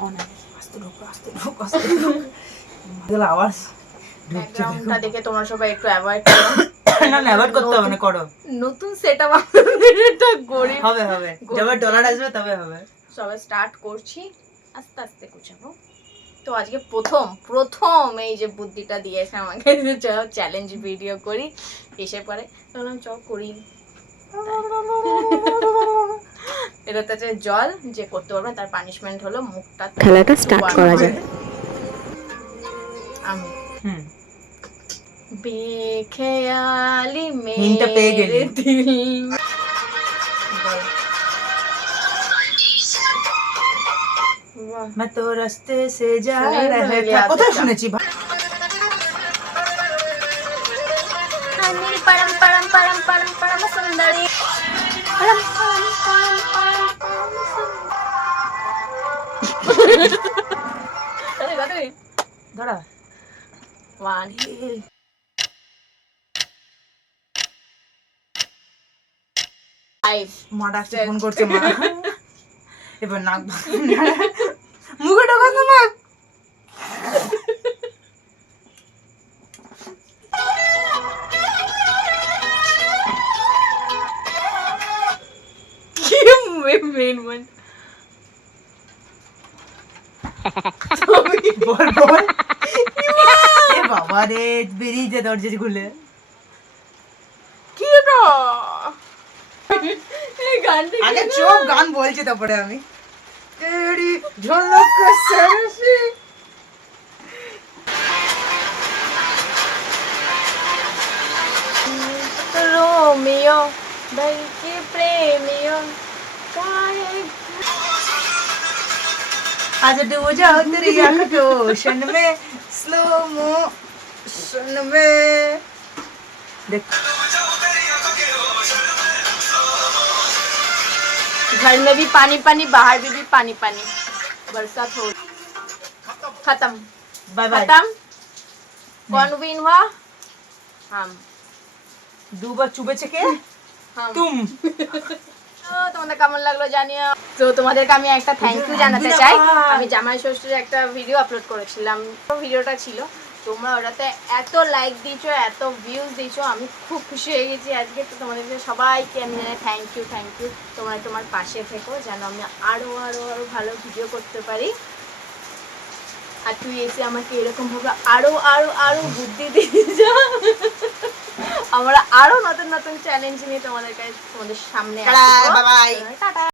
অনেক আস্তে ঢোকো আস্তে ঢোকো আস্তে ঢোকো আওয়াজ ব্যাকগ্রাউন্ডটা দেখে তোমরা সবাই একটু অ্যাভয়েড করো। না অ্যাভয়েড করতে হবে না করো। নতুন সেটআপ এটা গরিব হবে হবে। যবে ডলার আসবে তবে হবে। সবাই স্টার্ট করছি। আস্তে আস্তে গুছাবো। তো আজকে প্রথম প্রথম এই যে বুদ্ধিটা দিয়েছে আমাকে যে চলো চ্যালেঞ্জ ভিডিও করি। এসে পরে। বললাম চল করি। এটা তো হচ্ছে জল যে করতে পারবে তার পানিশমেন্ট হলো মুখটা খেলাটা স্টার্ট করা যায় আমি হুম বেখেয়ালি হিংটা পেয়ে গেলি। মেরে দিল বল। বাহ मैं तो रास्ते से जा শুনেই रहा ভুলে था গেছি কোথায় আজকে। শুনেছি ভাই? Ani param param param param sundari. দাঁড়া One hill. Five. মা ডাকছে ফোন করছে মা এবার নাক মুখে ঢোকাস না মা main one. বল বল বাবা রে বেরিয়ে যা দরজা খুলে কি আগে চোখ গান বলছি তারপরে আমি। তেরি ঝলক সেলফি রোমিও ভাই কি প্রেমিও। आज डूब जाओ तेरी आँख के ओशन में स्लो मो सुन में। देख। घर में भी पानी पानी बाहर भी, भी पानी पानी। बरसात हो खत्म। बाय बाय खत्म। कौन विन हुआ? हम। दूबा चुबे चके? हम। तुम। তোমাদের কেমন লাগল জানিও। তো তোমাদেরকে আমি একটা থ্যাংক ইউ জানাতে চাই। আমি জামাই ষষ্ঠীর একটা ভিডিও আপলোড করেছিলাম। ভিডিওটা ছিল তোমরা ওটাতে এত লাইক দিয়েছ এত ভিউজ দিয়েছ আমি খুব খুশি হয়ে গেছি আজকে। তো তোমাদেরকে সবাইকে আমি জানাই থ্যাংক ইউ থ্যাংক ইউ তোমরা তোমার পাশে থেকো যেন আমি আরও আরও আরও ভালো ভিডিও করতে পারি। আর তুই এসে আমাকে এরকম ভাবে আরও আরও আরও বুদ্ধি দিয়ে যা আমরা আরও নতুন নতুন চ্যালেঞ্জ নিয়ে তোমাদের কাছে তোমাদের সামনে টাটা,